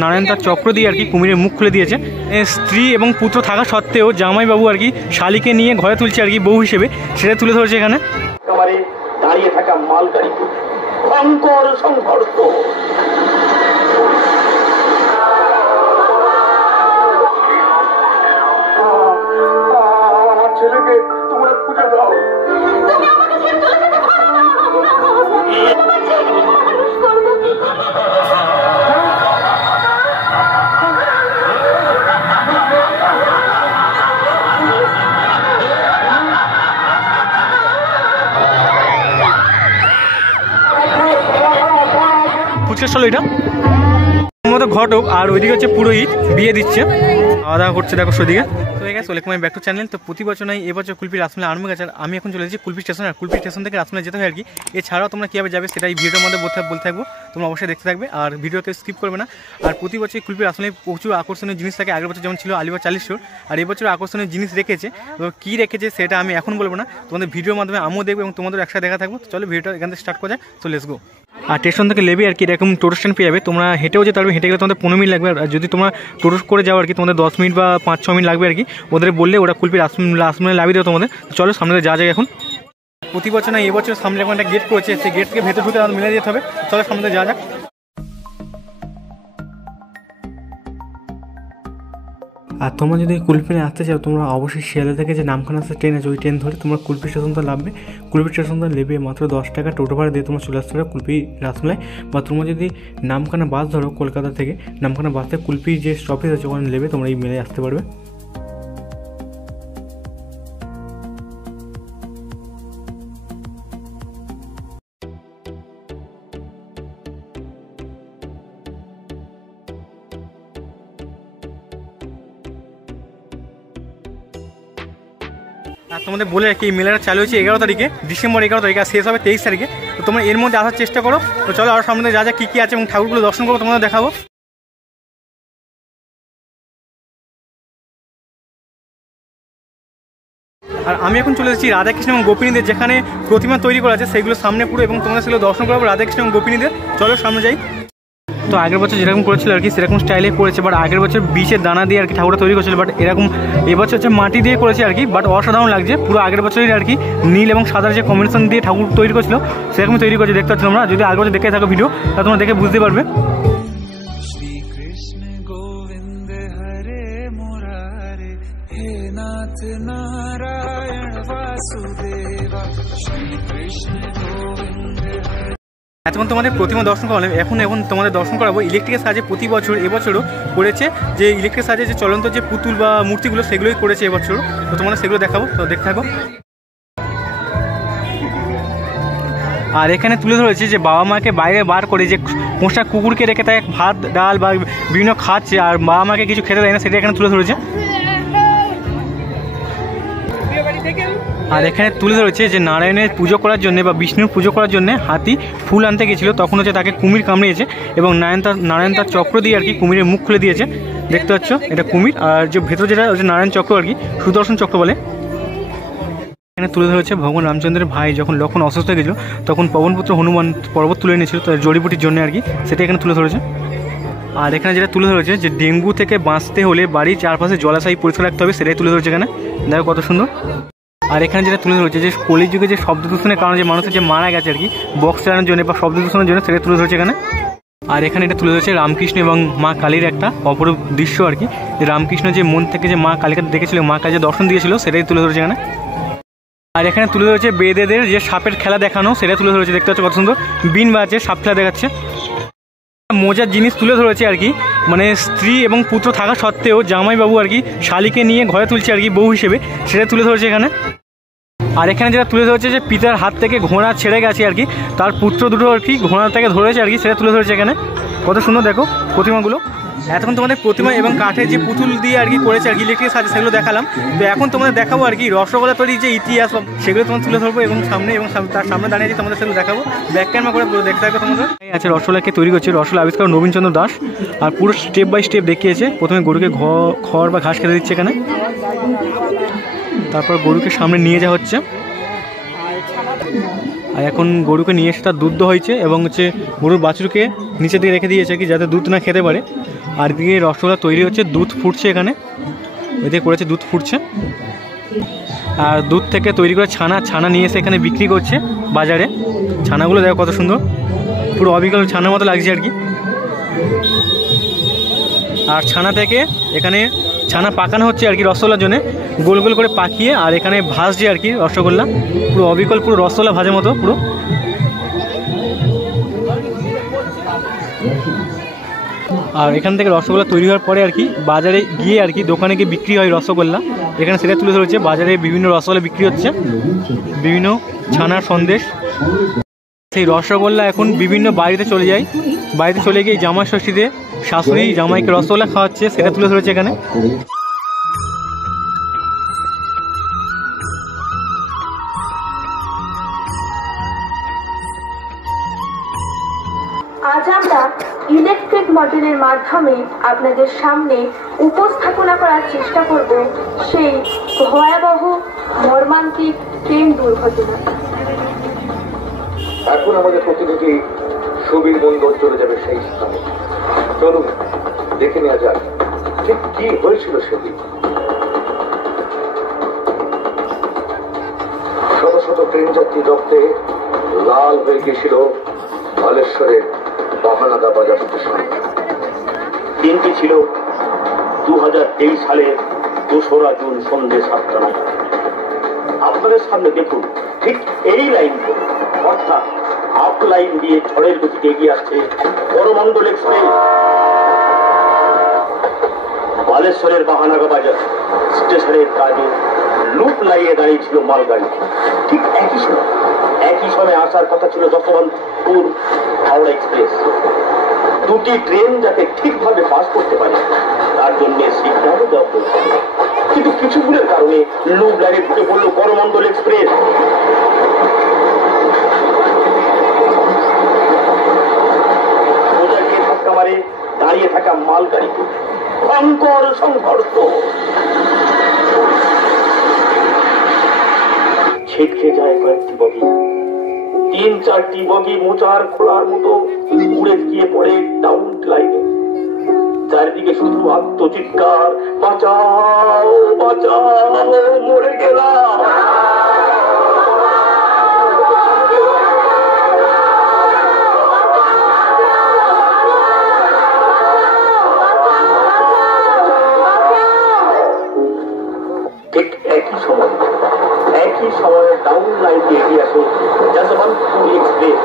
নারায়ণ তার চক্র দিয়ে আর কি কুমিরের মুখ খুলে দিয়েছে। স্ত্রী এবং পুত্র থাকা সত্ত্বেও জামাইবাবু আর কি শালিকে নিয়ে ঘরে তুলছে আর কি বউ হিসেবে, সেটা তুলে ধরেছে এখানে। দাঁড়িয়ে থাকা মালগাড়ি ভয়ঙ্কর সংঘর্ষ। আমার ছেলেকে তোমরা খুঁজে দাও। চলো এটা মতো ঘটক আর ওইদিকে হচ্ছে পুরোহিত বিয়ে দিচ্ছে, খাওয়া দাওয়া করছে দেখো সেদিকে। তো এই গেছে ওয়েলকাম ব্যাক টু চ্যানেল। তো প্রতি বছর নয় এবছর কুলপি রাসমেলা আরম্ভ গেছে, আর আমি এখন চলে যাচ্ছি কুলপি স্টেশন। আর কুলপি স্টেশন থেকে রাসমেলা যেতে হয় আর কি। এছাড়াও তোমরা কীভাবে যাবে সেটাই ভিডিওর মধ্যে বলতে থাকবো, তোমরা অবশ্যই দেখতে থাকবে আর ভিডিওকে স্কিপ করবে না। আর প্রতি বছর কুলপি রাসমেলায় প্রচুর আকর্ষণীয় জিনিস থাকে। আগের বছর যেমন ছিল আলিবাগ 40 স্টোর, আর এবছর আকর্ষণীয় জিনিস রেখেছে। তো কী রেখেছে সেটা আমি এখন বলবো না, তোমাদের ভিডিওর মাধ্যমে আমিও দেখবো এবং তোমাদের একসাথে দেখা থাকবো। চলো ভিডিওটা এখান থেকে স্টার্ট করা যায়। তো লেটস গো। আর স্টেশন থেকে লেবে আর কি এরকম টোটো স্ট্যান্ড পেয়ে যাবে, তোমরা হেঁটেও যেতে পারবে। হেঁটে গেলে তোমাদের 15 মিনিট লাগবে, আর যদি তোমরা টোটো করে যাও আর কি তোমাদের 10 মিনিট বা 5-6 মিনিট লাগবে আর কি। ওদের বললে ওরা কুলপি রাসমেলা লাভিয়ে দেবে তোমাদের। চলো সামনে যাওয়া যায় এখন। প্রতি বছর না এবছর সামনে এখন একটা গেট করেছে, সেই গেট থেকে ভেতর ঢুকে আমাদের মিলে যেতে হবে। চলো সামনে যাওয়া যাক। আর তোমরা যদি কুলপিনে আসতে চাও তোমরা অবশ্যই শিয়ালদা থেকে যে নামখানা আসতে ট্রেন আছে ওই ট্রেন ধরে তোমরা কুলপি স্টেশন তো নামবে। কুলপি স্টেশন তো নেবে মাত্র 10 টাকা টোটো ভাড়া দিয়ে তোমরা চলে আসতে পারো কুলপি রাসমেলায়। বা তোমরা যদি নামখানা বাস ধরো কলকাতা থেকে, নামখানা বাসে কুলপি যে স্টপেজ আছে ওখানে নেবে, তোমরা এই মেলে আসতে পারবে। আর তোমাদের বলে রাখি এই মেলাটা চালু হয়েছে 11 তারিখে, ডিসেম্বর 11 তারিখে, আর শেষ হবে 23 তারিখে। তো তোমরা এর মধ্যে আসার চেষ্টা করো। তো চলো আর সামনে যা যা কী আছে এবং ঠাকুরগুলো দর্শন করবো তোমাদের দেখাবো। আর আমি এখন চলে এসেছি রাধাকৃষ্ণ এবং গোপিনীদের যেখানে প্রতিমা তৈরি করা আছে সেগুলো সামনে পুরো, এবং তোমরা সেগুলো দর্শন করবো রাধাকৃষ্ণ এবং গোপিনীদের। চলো সামনে যাই। তো আগের বছর যেরকম করেছিল আর কি সেরকম স্টাইলে করেছে, বাট আগের বছর বীজের দানা দিয়ে আর কি ঠাকুরটা তৈরি করেছিল, বাট এরকম এবছর হচ্ছে মাটি দিয়ে করেছে আর কি। বাট অসাধারণ লাগছে, পুরো আগের বছরই আর কি নীল এবং সাদার যে কম্বিনেশন দিয়ে ঠাকুর তৈরি করেছিল সেরকম তৈরি করেছে। দেখতে পাচ্ছ তোমরা, যদি আগের বছর দেখে থাকো ভিডিও তা তোমরা দেখে বুঝতে পারবে। এতক্ষণ তোমাদের প্রতিমা দর্শন করালাম, এখন তোমাদের দর্শন করাবো ইলেকট্রিকের সাহায্যে। প্রতি বছর এবছরও করেছে যে ইলেকট্রিকের সাহায্যে যে চলন্ত যে পুতুল বা মূর্তিগুলো সেগুলোই করেছে এবছরও। তো তোমাদের সেগুলো দেখাবো, তো দেখতে থাকো। আর এখানে তুলে ধরেছে যে বাবা মাকে বাইরে বার করে যে পোষা কুকুরকে রেখে তাই ভাত ডাল বা বিভিন্ন খাচ্ছে, আর বাবা মাকে কিছু খেতে দেয় না, সেটা এখানে তুলে ধরেছে। আর এখানে তুলে ধরেছে যে নারায়ণের পুজো করার জন্য বা বিষ্ণুর পুজো করার জন্য হাতি ফুল আনতে গেছিলো, তখন হচ্ছে তাকে কুমির কামড়িয়েছে এবং নারায়ণ তার চক্র দিয়ে আর কি কুমিরের মুখ খুলে দিয়েছে। দেখতে পাচ্ছ এটা কুমির, আর যে ভেতর যেটা হচ্ছে নারায়ণ চক্র আর কি, সুদর্শন চক্র বলে। এখানে তুলে ধরেছে ভগবান রামচন্দ্রের ভাই যখন লক্ষণ অসুস্থ হয়ে গেছিলো তখন পবনপুত্র হনুমান পর্বত তুলে এনেছিল তার জড়িবুটির জন্য আর কি, সেটা এখানে তুলে ধরেছে। আর এখানে যেটা তুলে ধরেছে যে ডেঙ্গু থেকে বাঁচতে হলে বাড়ির চারপাশে জলাশয় পরিষ্কার রাখতে হবে, সেটাই তুলে ধরেছে এখানে। দেখো কত সুন্দর। আর এখানে যেটা তুলে ধরেছে যে কলিযুগে যে শব্দ দূষণের কারণে যে মানুষের যে মারা গেছে আর কি বক্স চালানোর জন্য বা শব্দ দূষণের জন্য, সেটা তুলে ধরেছে এখানে। আর এখানে এটা তুলে ধরেছে রামকৃষ্ণ এবং মা কালীর একটা অপরূপ দৃশ্য আর কি, যে রামকৃষ্ণ যে মন থেকে যে মা কালীকে দেখেছিল, মা কালী যে দর্শন দিয়েছিল সেটাই তুলে ধরেছে এখানে। আর এখানে তুলে ধরেছে বেদেদের যে সাপের খেলা দেখানো, সেটা তুলে ধরেছে। দেখতে পাচ্ছ কত সুন্দর, বিন বাজছে সাপ খেলা দেখাচ্ছে। মজার জিনিস তুলে ধরেছে আর কি, মানে স্ত্রী এবং পুত্র থাকা সত্ত্বেও জামাইবাবু আর কি শালিকে নিয়ে ঘরে তুলছে আর কি বউ হিসেবে, সেটা তুলে ধরেছে এখানে। আর এখানে যেটা তুলে ধরেছে যে পিতার হাত থেকে ঘোড়া ছেড়ে গেছে আর কি, তার পুত্র দুটো আর কি ঘোড়া থেকে ধরেছে আর কি, সেটা তুলে ধরেছে এখানে। কত সুন্দর দেখো প্রতিমাগুলো। এতক্ষণ তোমাদের প্রতিমা এবং কাঠের যে পুতুল দিয়ে আর কি করেছে আর কি ইলেকট্রিকের সাহায্যে, সেগুলো দেখালাম। তো এখন তোমাদের দেখাবো আর কি রসগোল্লা তৈরির যে ইতিহাস, সেগুলো তোমার তুলে ধরবো এবং সামনে তার সামনে দাঁড়িয়ে তোমাদের সেগুলো দেখাবো। ব্যাক ক্যামেরা করে পুরো দেখতে থাকবে তোমাদের। আছে রসগোল্লাকে তৈরি করছে, রসগোল্লা আবিষ্কার নবীনচন্দ্র দাস, আর পুরো স্টেপ বাই স্টেপ দেখিয়েছে। প্রথমে গরুকে খড় বা ঘাস খেতে দিচ্ছে এখানে, তারপর গরুকে সামনে নিয়ে যাওয়া হচ্ছে। আর এখন গরুকে নিয়ে এসে তার দুধ দোয়া হয়েছে এবং হচ্ছে গরুর বাছুরকে নিচে দিকে রেখে দিয়েছে কি যাতে দুধ না খেতে পারে। আর দিকে রসগোল্লা তৈরি হচ্ছে, দুধ ফুটছে, এখানে এদিকে করেছে দুধ ফুটছে। আর দুধ থেকে তৈরি করে ছানা নিয়ে এসে এখানে বিক্রি করছে বাজারে। ছানাগুলো দেখো কত সুন্দর, পুরো অবিকল ছানার মতো লাগছে আর কি। আর ছানা থেকে এখানে ছানা পাকানো হচ্ছে আর কি রসগোল্লার জন্য, গোল গোল করে পাকিয়ে আর এখানে ভাজছে আর কি রসগোল্লা, পুরো অবিকল পুরো রসগোল্লা ভাজার মতো পুরো। আর এখান থেকে রসগোল্লা তৈরি হওয়ার পরে আর কি বাজারে গিয়ে আর কি দোকানে গিয়ে বিক্রি হয় রসগোল্লা। এখানে সেটা তুলে ধরেছে, বাজারে বিভিন্ন রসগোল্লা বিক্রি হচ্ছে, বিভিন্ন ছানার সন্দেশ। সেই রসগোল্লা এখন বিভিন্ন বাড়িতে চলে যায়, বাড়িতে চলে গিয়ে জামাই ষষ্ঠীতে শাশুড়ি জামাইকে রসগোল্লা খাওয়াচ্ছে, সেটা তুলে ধরেছে এখানে। আজ আমরা ইলেকট্রিক মডেলের মাধ্যমে আপনাদের সামনে উপস্থাপনা করার চেষ্টা করব সেই ভয়াবহ মর্মান্তিক ট্রেন দুর্ঘটনা। এখন আমাদের প্রতিনিধি সুবীর বন্দর চলে যাবে সেই স্থানে। চলুন দেখে নেওয়া যাক ঠিক কি হয়েছিল সেদিন। শত শত ট্রেন যাত্রী রক্তে লাল হয়ে গেছিল বালেশ্বরের বাহানাদা বাজার স্টেশন। দিনটি ছিল 2023 সালের 2রা জুন সন্ধ্যে 7টা নাগাদ। আপনাদের সামনে দেখুন ঠিক এই লাইন করে, অর্থাৎ আপ লাইন দিয়ে ঝড়ের গতিতে এগিয়ে আসছে করমণ্ডল এক্সপ্রেস। বালেশ্বরের বাহানাগা বাজার স্টেশনের কাজে লুপ লাগিয়ে দাঁড়িয়েছিল মালগাড়ি। ঠিক একই সময় আসার কথা ছিল যশবন্তপুর হাওড়া এক্সপ্রেস। দুটি ট্রেন যাতে ঠিকভাবে পাস করতে পারে তার জন্য সিগন্যালও দেওয়া হয়েছিল, কিন্তু কিছু ভুলের কারণে লুপ লাইনে ঢুকে পড়ল করমণ্ডল এক্সপ্রেস। ধাক্কা মারে দাঁড়িয়ে থাকা মালগাড়িতে। ভয়ঙ্কর সংঘর্ষ, ছিটকে যায় কয়েকটি বগি, 3-4টি বগি মোচার খোলার মতো উড়ে গিয়ে পড়ে ডাউন লাইনে। চারিদিকে শুধু আত্মচিৎকার, বাঁচাও বাঁচাও, মরে গেলাম। ঠিক একই সময়ে ডাউন লাইন দিয়ে এগিয়ে আসে যশবন্তপুর এক্সপ্রেস।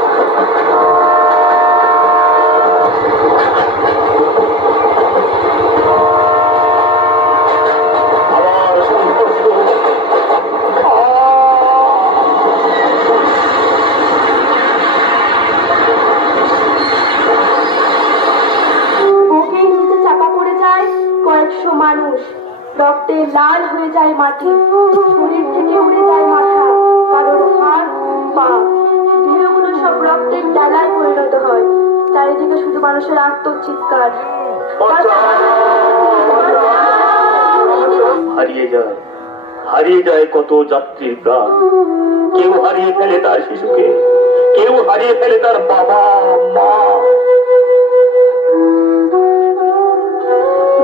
আবার সংঘর্ষ, বুকের নিচে চাপা পড়ে যায় কয়েকশো মানুষ, রক্তে লাল হয়ে যায় মাটি, শরীর থেকে উড়ে যায় মাথা, কারোর হাত পা, দেহগুলো সব রক্তের ডালায় পরিণত হয়। চারিদিকে শুধু মানুষের আত্মচিৎকার। হারিয়ে যায় কত যাত্রীর প্রাণ। কেউ হারিয়ে ফেলে তার শিশুকে, কেউ হারিয়ে ফেলে তার বাবা মা।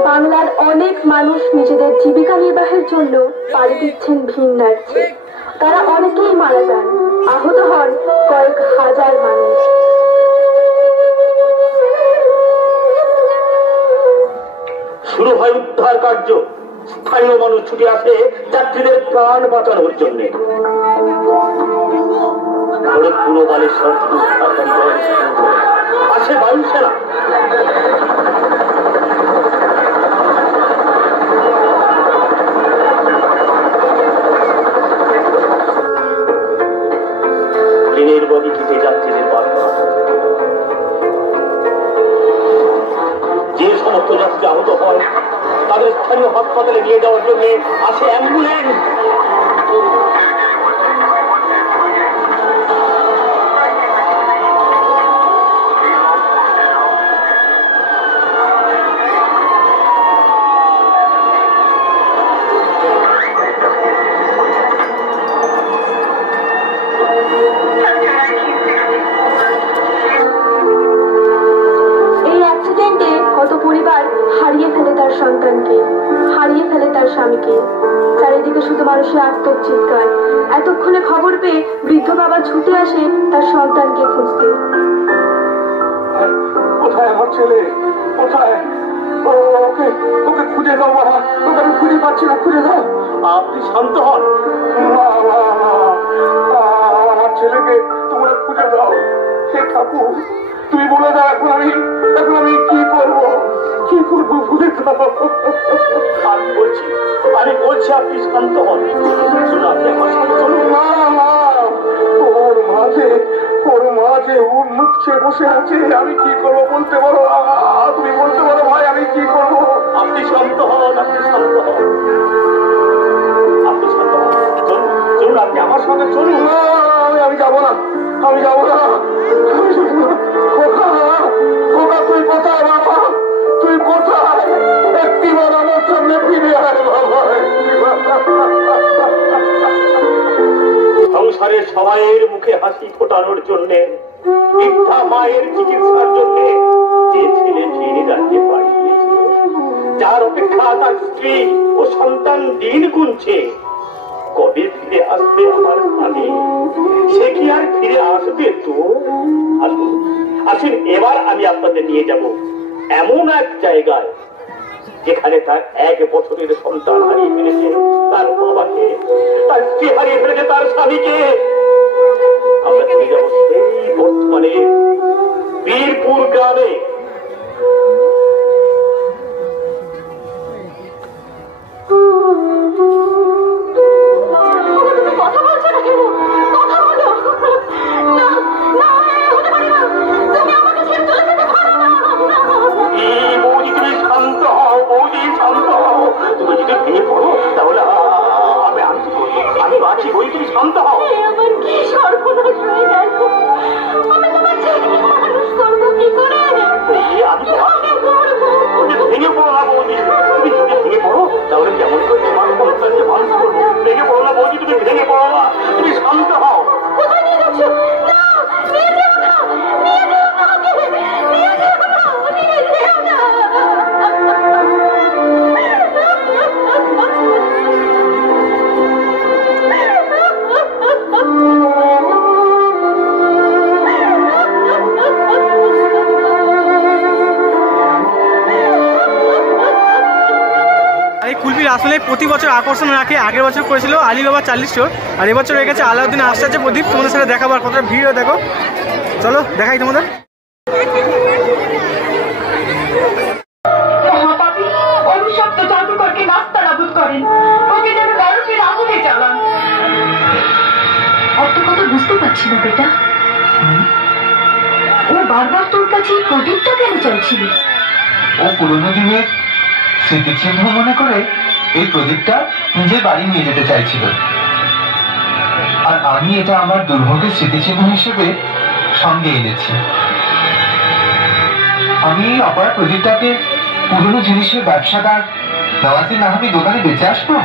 বাংলার অনেক মানুষ নিজেদের জীবিকা নির্বাহের জন্য পাড়ি দিচ্ছেন ভিন রাজ্যে। তারা অনেকেই মারা যান, আহত হন কয়েক হাজার মানুষ। শুরু হয় উদ্ধার কার্য। স্থানীয় মানুষ ছুটে আসে যাত্রীদের প্রাণ বাঁচানোর জন্য। পুরো বালেশ্বর আসে বায়ুসেনা। ট্রেনের বগি থেকে যাত্রীদের বার করা। যে সমস্ত যাত্রী আহত হয় তাদের স্থানীয় হাসপাতালে নিয়ে যাওয়ার জন্য আসে অ্যাম্বুলেন্স। স্বামীকে। চারিদিকে শুধু মানুষের আর্তক চিৎকার। এতক্ষণে খবর পেয়ে বৃদ্ধ বাবা ছুটে আসে তার সন্তানকে খুঁজতে। কোথায় আমার ছেলে? কোথায়? ওকে ওকে খুঁজে দাও বাবা, ওকে আমি খুঁজে পাচ্ছি না, খুঁজে দাও। আপনি শান্ত হন। আমার ছেলেকে তোমরা খুঁজে দাও। সে ঠাকুর, তুমি বলে দাও এখন আমি কি করবো? কি করবো বলে দাও। আমি বলছি আপনি শান্ত হন। আপনি আমার সাথে চলুন। না, ওর মাঝে উন্মুখে বসে আছে। আমি কি করবো বলতে পারো? তুমি বলতে পারো ভাই, আমি কি করবো? আপনি শান্ত হন, আপনি শান্ত হন, আপনি শান্ত হন। চলুন, আপনি আমার সঙ্গে চলুন। না, আমি যাবো না, আমি যাবো না। খোকা তুই কোথায় বাবা? তুই কোথায়? একটিবার আমার সামনে ফিরে আয় বাবা। সংসারের সবাইয়ের মুখে হাসি ফোটানোর জন্য, বৃদ্ধা মায়ের চিকিৎসার জন্য যে ছেলে ফিরে রাজ্যে বাড়ি গিয়েছিল, যার অপেক্ষা তার স্ত্রী ও সন্তান দিন গুনছে, কবে ফিরে আসবে আমার স্বামী? সে কি আর ফিরে আসবে? তো আসুন এবার আমি আপনাদের নিয়ে যাব এমন এক জায়গায় যেখানে তার 1 বছরের সন্তান হারিয়ে ফেলেছে তার বাবাকে, তার স্ত্রী হারিয়ে ফেলেছে তার স্বামীকে। আমরা চলে যাবো সেই বর্তমানে বীরপুর গ্রামে। আসলে প্রতি বছর আকর্ষণ রাখে। আগের বছর করেছিল আলীবাবা 40 স্টোর, আর এবছর হয়ে গেছে আলাউদ্দিন আশ্চর্য প্রদীপ। তোমাদের সাথে দেখাবার কতটা ভিড়ও দেখো, চলো দেখাই তোমাদের। বুঝতে পারছি না বেটা, ও বারবার তোর কাছে প্রদীপটা কেন চাইছিল? ও পুরোনো দিনের স্মৃতিচিহ্ন মনে করে এই প্রদীপটা নিজের বাড়ি নিয়ে যেতে চাইছিল, আর আমি এটা আমার দুর্ভোগের স্মৃতিচিহ্ন হিসেবে সঙ্গে এনেছি। আমি অপরা প্রদীপটাকে পুরোনো জিনিসের ব্যবসাদার নওয়াজুদ্দিন নাহামি দোকানে বেঁচে আসবো।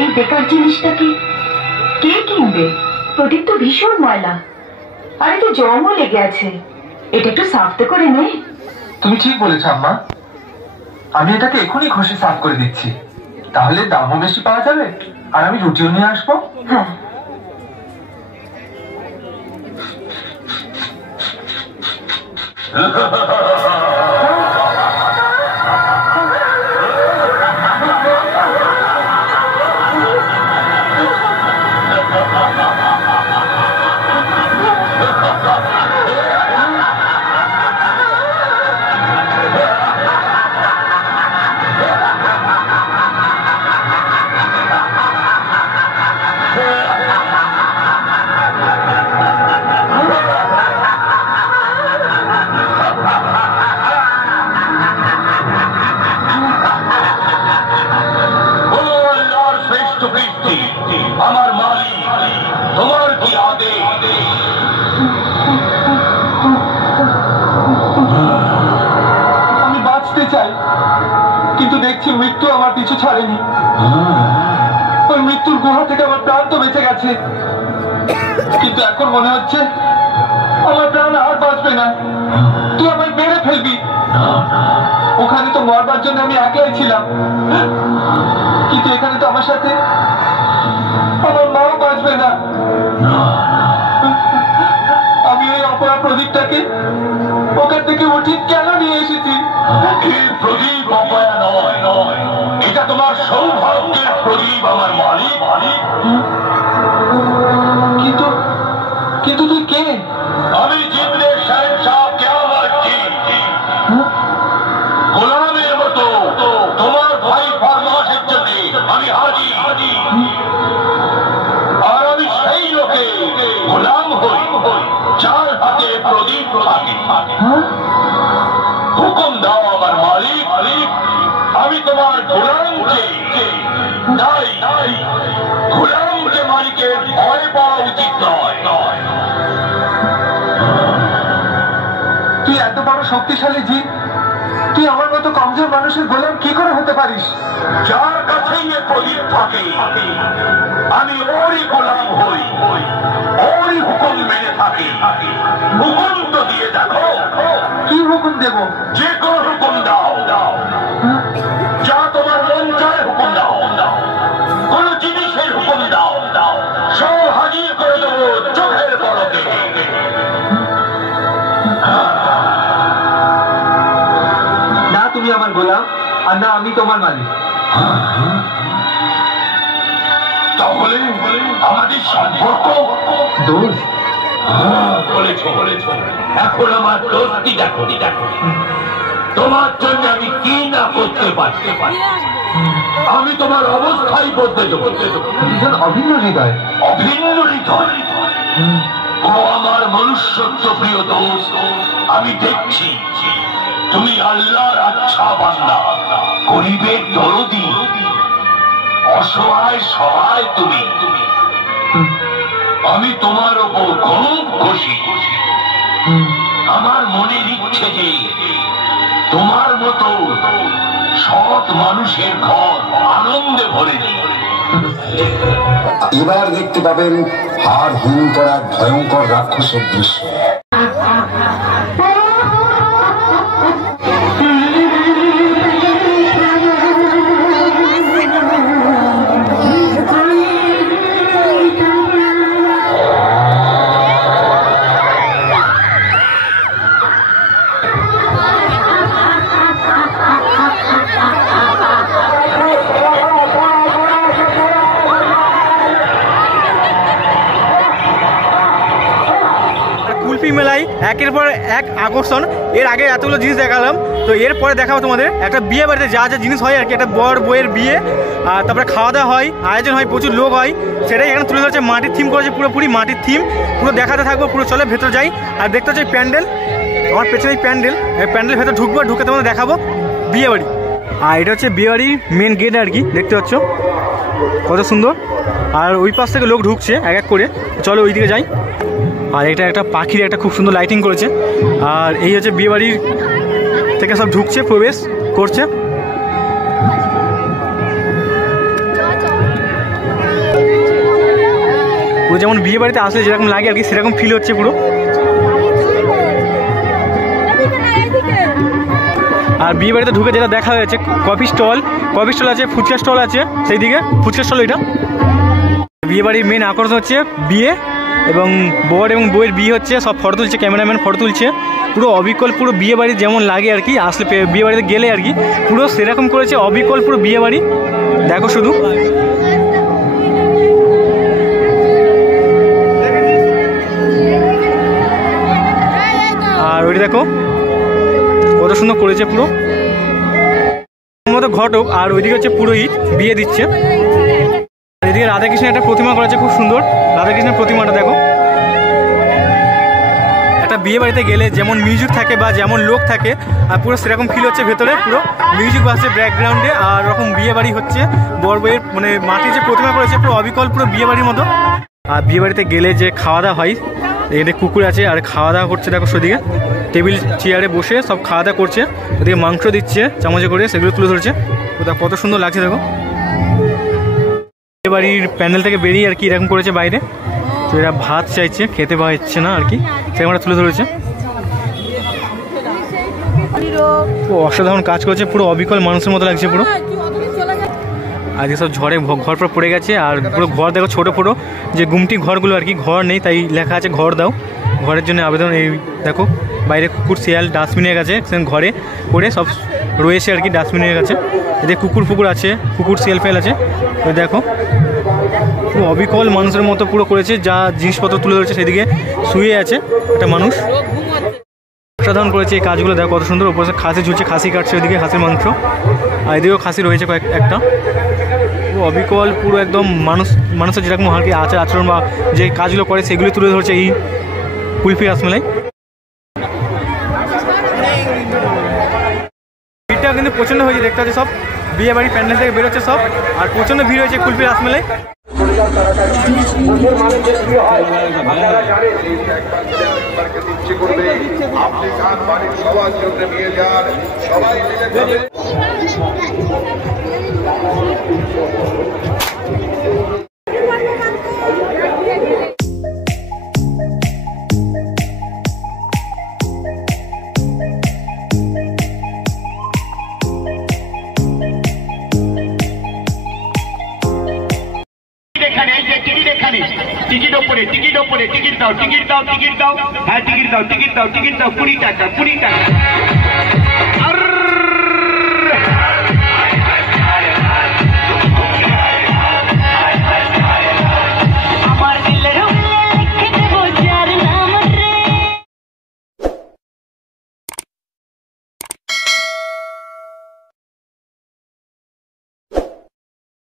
এই বেকার জিনিসটাকে কে কিনবে? প্রদীপ তো ভীষণ ময়লা, আর এতে জমও লেগে আছে। এটা একটু সাফ করে নে। তুমি ঠিক বলেছ আম্মা, আমি এটাকে এখনই ঘষে সাফ করে দিচ্ছি, তাহলে দামও বেশি পাওয়া যাবে আর আমি রুটিও নিয়ে আসবো। হ্যাঁ, আমার মালিক, তোমার কি আদেশ? আমি বাঁচতে চাই, কিন্তু দেখছি মৃত্যু আমার পিছু ছাড়েনি। ওই মৃত্যুর গুহা থেকে আমার প্রাণ তো বেঁচে গেছে, কিন্তু এখন মনে হচ্ছে আমার প্রাণ আর বাঁচবে না। তুই আমায় মেরে ফেলবি। ওখানে তো মরবার জন্য আমি একলাই ছিলাম, কিন্তু এখানে তো আমার সাথে আমার মাও বাঁচবে না। আমি ওই অপরা প্রদীপটাকে ওখান থেকে উঠি কেন নিয়ে এসেছি? এই প্রদীপ অপয়া নয়, এটা তোমার সৌভাগ্যের প্রদীপ আমার মালিক। কিন্তু কিন্তু তুই কে? আমি জিন্দের শাহেনশাহ কিয়ামত জি। গোলামের মতো তোমার ভাই ফরমাসের জন্য আমি হাজির। আর আমি সেই লোকে গোলাম হই যার হাতে প্রদীপ থাকে। হুকুম দাও আমার মালিক, আমি তোমার গোলামকে গোলামকে মালিকের ভয় পাওয়া উচিত নয়। তুই এত বড় শক্তিশালী জিন, তুই আমার মতো কমজোর মানুষের গোলাম কি করে হতে পারিস? যার কাছেই এ প্রদীপ থাকে আমি ওরই গোলাম হই, ওরই হুকুম মেনে থাকি। হুকুম তো দিয়ে দেখো। কি হুকুম দেব? যে কোনো হুকুম দাও, যা তোমার মন চায় হুকুম দাও। কোন জিনিসের হুকুম দাও, সব হাজির করে দেবো চোখের পলকে। না তুমি আমার গোলাম, আর না আমি তোমার মালিক। তাহলে আমাদের সম্পর্ক দোষ? বলেছ। এখন আমার দোস্তি দেখো। তোমার জন্য আমি কি না করতে পারতে পারি। আমি তোমার অবস্থাই বলতে দেবো। দুজন অভিন্ন হৃদয়। অভিন্ন হৃদয়? ও আমার মনুষ্যত্ব প্রিয় দোস্ত, আমি দেখছি তুমি আল্লাহর আচ্ছা বান্দা, গরিবের দরদি, অসহায় সহায় তুমি। আমি তোমার ওপর খুব খুশি। আমার মনের ইচ্ছে যে তোমার মতো সৎ মানুষের ঘর আনন্দে ভরে দিই। এবার দেখতে পাবেন হাড় হিম করা ভয়ঙ্কর রাক্ষসের দৃশ্য। কুলফি মেলায় একের পর এক আকর্ষণ। এর আগে এতগুলো জিনিস দেখালাম, তো এরপরে দেখাবো তোমাদের একটা বিয়ে বাড়িতে যা যা জিনিস হয় আর কি। একটা বর বইয়ের বিয়ে, আর তারপরে খাওয়া দাওয়া হয়, আয়োজন হয়, প্রচুর লোক হয়, সেটাই এখানে তুলে ধরছে। মাটির থিম করেছে, পুরোপুরি মাটির থিম, পুরো দেখাতে থাকবো। পুরো চলে ভেতরে যাই। আর দেখতে হচ্ছে প্যান্ডেল, আমার পেছনে প্যান্ডেল, প্যান্ডেল ভেতরে ঢুকবো, ঢুকে তোমাদের দেখাবো বিয়ে বাড়ি। আর এটা হচ্ছে বিয়ে বাড়ির মেন গেট আর কি, দেখতে পাচ্ছ কত সুন্দর। আর ওই পাশ থেকে লোক ঢুকছে এক এক করে, চলো ওই দিকে যাই। আর এটা একটা পাখির একটা খুব সুন্দর লাইটিং করেছে। আর এই হচ্ছে বিয়ে বাড়ির থেকে সব ঢুকছে, প্রবেশ করছে। পুরো যেমন বিয়ে বাড়িতে আসলে যেরকম লাগে আর কি, সেরকম ফিল হচ্ছে পুরো। আর বিয়ে বাড়িতে ঢুকে যেটা দেখা হয়েছে, কফি স্টল আছে, ফুচকা স্টল আছে, সেই দিকে ফুচকা স্টল। এটা বিয়ে বাড়ির মেন আকর্ষণ হচ্ছে বিয়ে, এবং বর এবং বউয়ের বিয়ে হচ্ছে, সব ফটো তুলছে, ক্যামেরাম্যান ফটো তুলছে। পুরো অবিকল, পুরো বিয়ে বাড়ি যেমন লাগে আর কি, আসলে বিয়ে বাড়িতে গেলে আর কি পুরো সেরকম করেছে, অবিকল পুরো বিয়ে বাড়ি। দেখো শুধু, আর ওইটা দেখো কত সুন্দর করেছে পুরো মতো ঘটক। আর ওইদিকে হচ্ছে পুরোহিত বিয়ে দিচ্ছে। এদিকে রাধাকৃষ্ণের একটা প্রতিমা করা আছে, খুব সুন্দর রাধাকৃষ্ণের প্রতিমাটা দেখো। একটা বিয়ে বাড়িতে গেলে যেমন মিউজিক থাকে বা যেমন লোক থাকে, আর পুরো সেরকম ফিল হচ্ছে ভেতরে, পুরো মিউজিক বাজছে ব্যাকগ্রাউন্ডে। আর রকম বিয়ে বাড়ি হচ্ছে, বর বউয়ের মানে মাটির যে প্রতিমা করেছে পুরো অবিকল, পুরো বিয়ে বাড়ির মতো। আর বিয়ে বাড়িতে গেলে যে খাওয়া দাওয়া হয়, এখানে কুকুর আছে আর খাওয়া দাওয়া করছে দেখো। সেদিকে টেবিল চেয়ারে বসে সব খাওয়া দাওয়া করছে, ওদিকে মাংস দিচ্ছে চামচে করে, সেগুলো তুলে ধরছে। ওটা কত সুন্দর লাগছে দেখো। বিয়ে বাড়ির প্যান্ডেল থেকে বেরিয়ে আর কি এরকম করেছে বাইরে, তো এরা ভাত চাইছে, খেতে পাচ্ছে না আর কি, ক্যামেরা তুলে ধরেছে। ও অসাধারণ কাজ করছে, পুরো অবিকল মানুষের মতো লাগছে পুরো। আজকে সব ঝড়ে ঘর পর পড়ে গেছে, আর পুরো ঘর দেখো ছোটো ছোটো যে গুমটি ঘরগুলো আর কি, ঘর নেই তাই লেখা আছে ঘর দাও, ঘরের জন্য আবেদন। এই দেখো বাইরে কুকুর শিয়াল ডাস্টবিনের কাছে ঘরে পড়ে সব রয়েছে আর কি, ডাস্টবিনের কাছে। এদের কুকুর ফুকুর আছে, কুকুর শিয়াল ফেল আছে। ওই দেখো পুরো অবিকল মানুষের মতো পুরো করেছে, যা জিনিসপত্র তুলে ধরেছে সেদিকে শুয়ে আছে একটা মানুষ। অসাধারণ করেছে এই কাজগুলো, দেখো কত সুন্দর। উপরে খাসি ঝুলছে, খাসি কাটছে ওইদিকে খাসির মাংস, আর এদিকেও খাসি রয়েছে একটা। পুরো অবিকল পুরো একদম মানুষের যেরকম আর কি আচরণ বা যে কাজগুলো করে সেগুলো তুলে ধরছে এই কুলফি রাসমেলাই। ভিড়টা কিন্তু প্রচণ্ড হয়েছে, দেখতে হচ্ছে সব বিয়ে বাড়ি প্যান্ডেল থেকে বেরোচ্ছে সব, আর প্রচণ্ড ভিড় হয়েছে কুলফি রাসমেলাই। টিকিট ওপরে টিকিট দাও, হ্যাঁ টিকিট দাও 20 টাকা 20 টাকা।